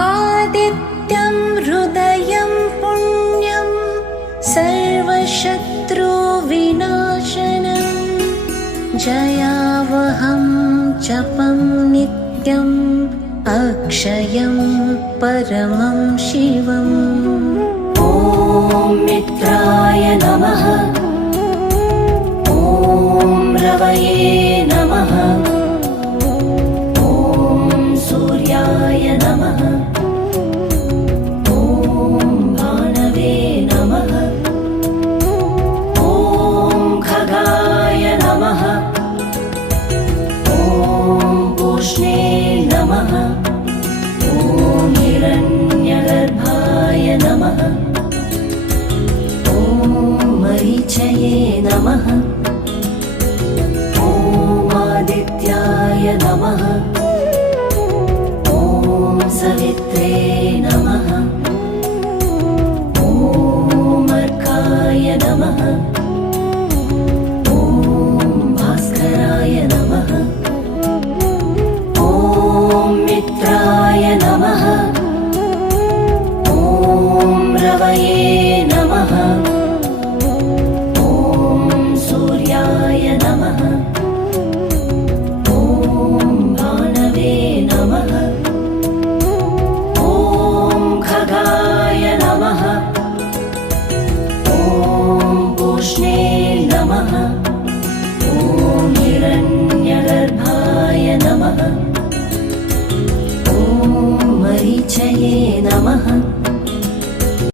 आदित्यं हृदयं पुण्यं सर्वशत्रुविनाशनं जयावहं जपं नित्यम् अक्षयं परमं शिवम्। ॐ मित्राय नमः। ॐ रवये नमः। ॐ सूर्याय नमः। ॐ भानवे नमः। ॐ खगाय नमः। ॐ पूष्णे नमः। ॐ हिरण्यगर्भाय नमः। ॐ मरीचये नमः। ॐ आदित्याय नमः। ॐ सवित्रे नमः। ॐ अर्काय नमः। ॐ भास्कराय नमः। ॐ मित्राय नमः।